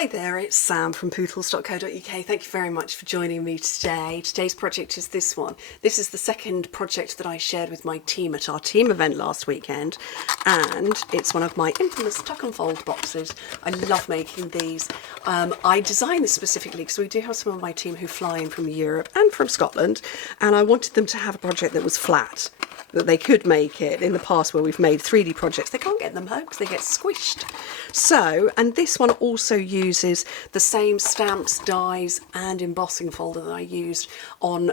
Hi there, it's Sam from Pootles.co.uk. Thank you very much for joining me today. Today's project is this one. This is the second project that I shared with my team at our team event last weekend, and it's one of my infamous tuck and fold boxes. I love making these. I designed this specifically because we do have some of my team who fly in from Europe and from Scotland, and I wanted them to have a project that was flat, that they could make it. In the past where we've made 3D projects, they can't get them home because they get squished. So, and this one also uses the same stamps, dies and embossing folder that I used on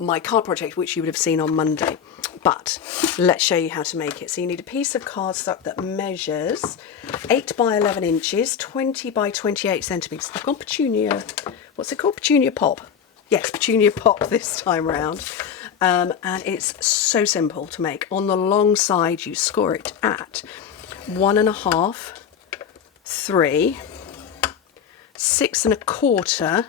my card project, which you would have seen on Monday. But let's show you how to make it. So you need a piece of cardstock that measures 8 by 11 inches, 20 by 28 centimetres. I've gone Petunia, what's it called? Petunia Pop. Yes, Petunia Pop this time around. And it's so simple to make. On the long side, you score it at 1.5, 3, 6 1/4,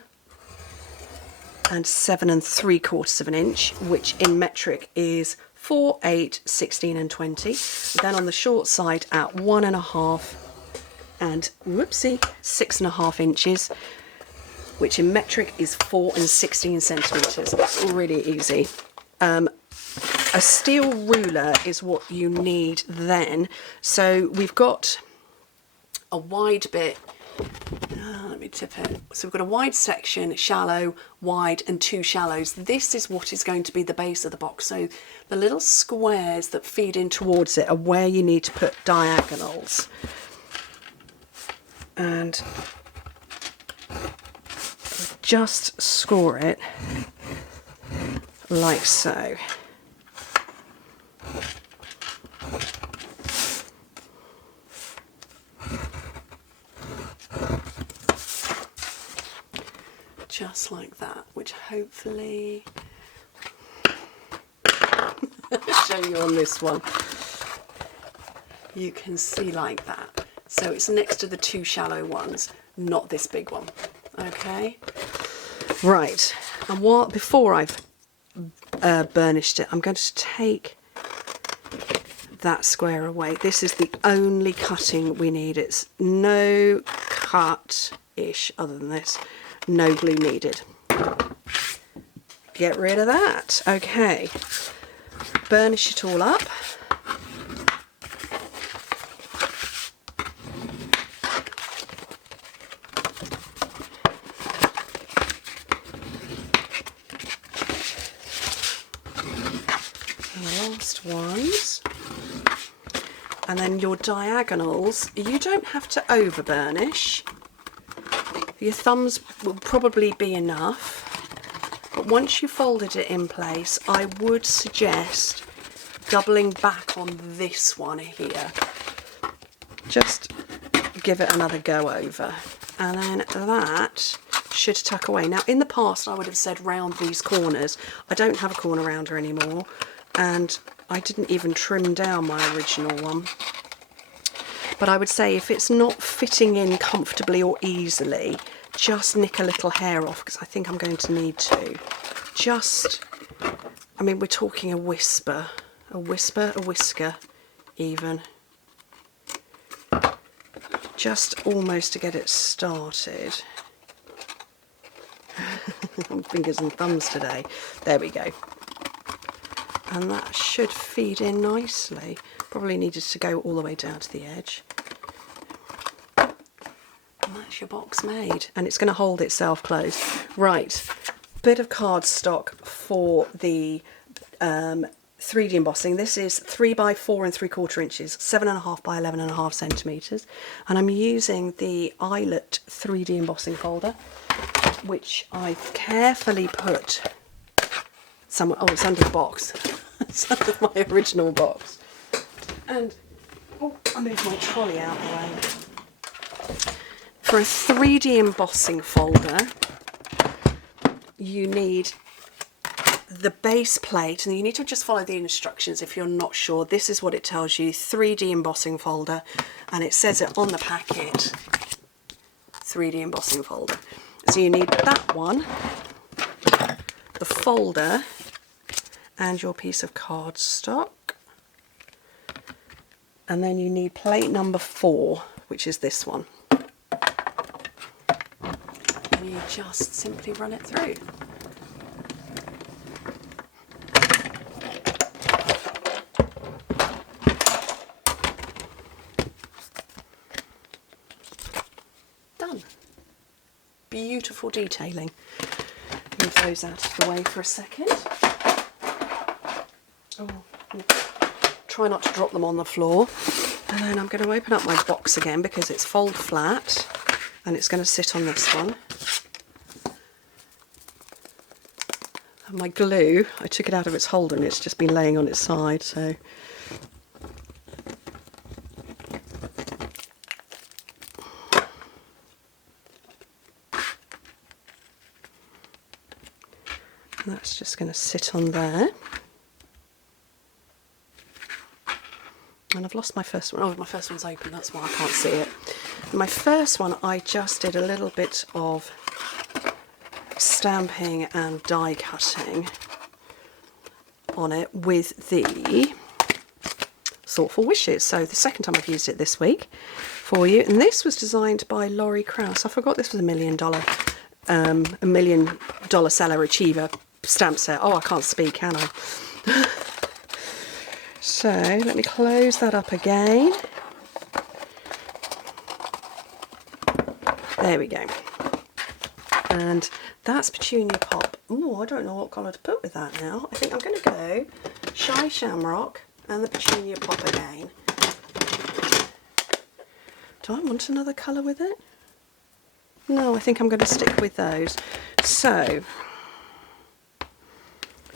and 7 3/4 of an inch, which in metric is 4, 8, 16 and 20. Then on the short side at 1.5 and, whoopsie, 6 1/2 inches, which in metric is 4 and 16 centimetres. That's really easy. A steel ruler is what you need then. So we've got a wide bit, let me tip it. So we've got a wide section, shallow, wide and 2 shallows. This is what is going to be the base of the box. So the little squares that feed in towards it are where you need to put diagonals. And just score it like so. Just like that, which hopefully I'll show you on this one. You can see like that. So it's next to the 2 shallow ones, not this big one. Okay, right. And before I've burnished it, I'm going to take that square away. This is the only cutting we need. It's no cut-ish other than this. No glue needed. Get rid of that. Okay, burnish it all up. The last ones. And then your diagonals, you don't have to over burnish. Your thumbs will probably be enough, but once you've folded it in place, I would suggest doubling back on this one here. Just give it another go over, and then that should tuck away. Now in the past I would have said round these corners. I don't have a corner rounder anymore, and I didn't even trim down my original one. But I would say if it's not fitting in comfortably or easily, just nick a little hair off, because I think I'm going to need to. Just, I mean, we're talking a whisker even. Just almost to get it started. Fingers and thumbs today. There we go. And that should feed in nicely. Probably needed to go all the way down to the edge. And that's your box made. And it's going to hold itself closed. Right, bit of cardstock for the 3D embossing. This is 3 by 4 3/4 inches, 7.5 by 11.5 centimetres. And I'm using the eyelet 3D embossing folder, which I've carefully put somewhere. Oh, it's under the box. It's under my original box. And oh, I moved my trolley out of the way. For a 3D embossing folder, you need the base plate, and you need to just follow the instructions if you're not sure. This is what it tells you, 3D embossing folder, and it says it on the packet, 3D embossing folder. So you need that one, the folder, and your piece of cardstock. And then you need plate number 4, which is this one. and you just simply run it through. Done. Beautiful detailing. Move those out of the way for a second. Oh, try not to drop them on the floor. And then I'm going to open up my box again because it's fold flat and it's going to sit on this one. And my glue, I took it out of its holder and it's just been laying on its side, so that's just going to sit on there. And I've lost my first one. Oh, my first one's open, that's why I can't see it. My first one, I just did a little bit of stamping and die cutting on it with the Thoughtful Wishes. So the second time I've used it this week for you. And this was designed by Laurie Krause. I forgot this was $1 million seller achiever stamp set. Oh, I can't speak, can I? So let me close that up again. There we go. And that's Petunia Pop. Oh, I don't know what colour to put with that now. I think I'm going to go Shy Shamrock and the Petunia Pop again. Do I want another colour with it? No, I think I'm going to stick with those. So, I'm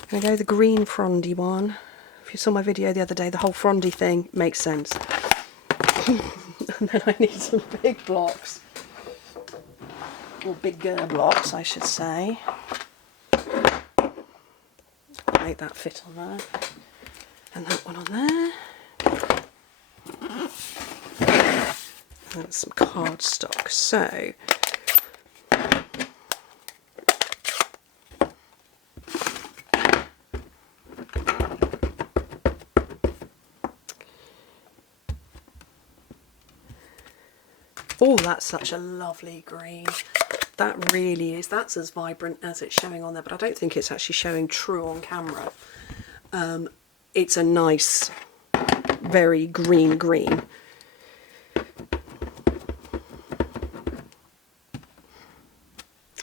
going to go the green frondy one. If you saw my video the other day, the whole frondy thing makes sense. And then I need some big blocks. Or bigger blocks, I should say. Make that fit on there. And that one on there. And some cardstock. So, oh, that's such a lovely green. That really is. That's as vibrant as it's showing on there, but I don't think it's actually showing true on camera. It's a nice, very green green.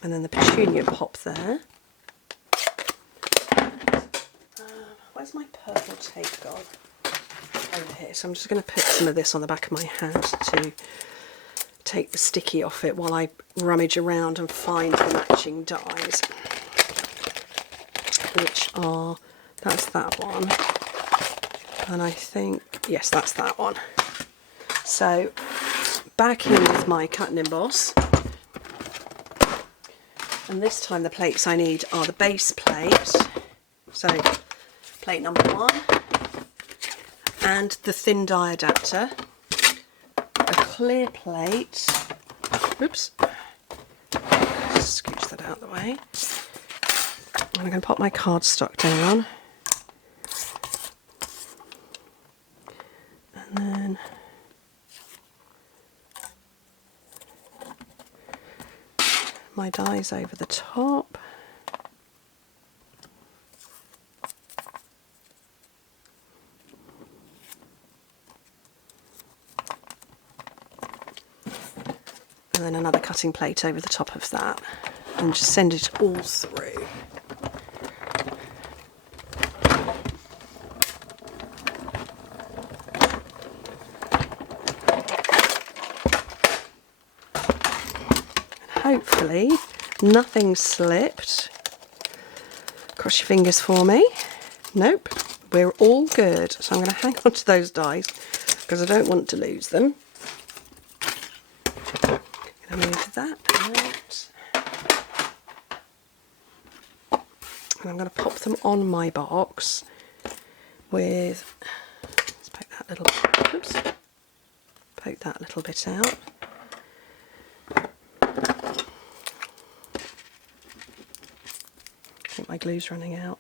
And then the Petunia Pop there. Where's my purple tape gone? Over here. So I'm just going to put some of this on the back of my hand to take the sticky off it while I rummage around and find the matching dies, which are, that's that one, and I think, yes, that's that one. So back in with my cut and emboss, and this time the plates I need are the base plate, so plate number 1, and the thin die adapter, a clear plate, oops, scooch that out of the way, and I'm going to pop my cardstock down, and then my dies over the top. And then another cutting plate over the top of that, and just send it all through. And hopefully nothing slipped. Cross your fingers for me. Nope, we're all good. So I'm going to hang on to those dies because I don't want to lose them. Move that out, and I'm going to pop them on my box with, let's poke that little, oops, poke that little bit out. I think my glue's running out.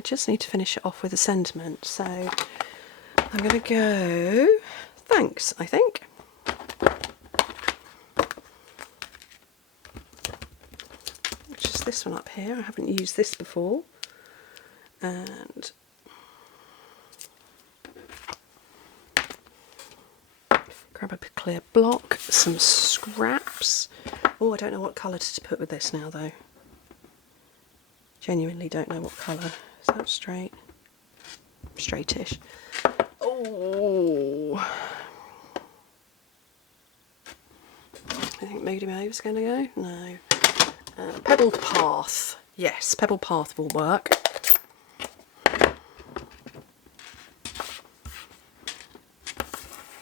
I just need to finish it off with a sentiment. So I'm going to go thanks, I think. Just this one up here. I haven't used this before. And grab a clear block, some scraps. Oh, I don't know what colour to put with this now though. Genuinely don't know what colour. Is that straight? Straightish. Oh, I think Moody Move's going to go. No. Pebbled Path. Yes, Pebbled Path will work.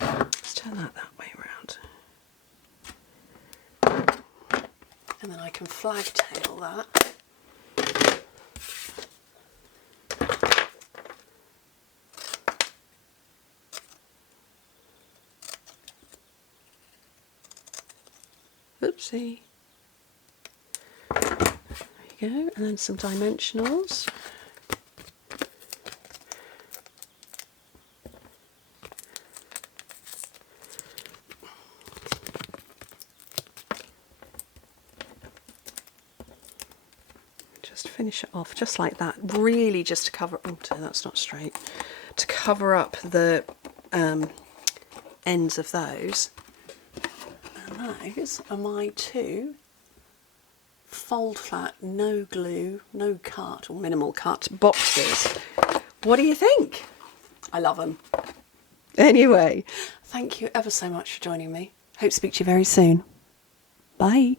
Let's turn that way around. And then I can flagtail that. Oopsie. There you go, and then some dimensionals. Just finish it off just like that, really just to cover, oh that's not straight, to cover up the ends of those. And those are my two fold flat, no glue, no cut or minimal cut boxes. What do you think? I love them. Anyway, thank you ever so much for joining me. Hope to speak to you very soon. Bye.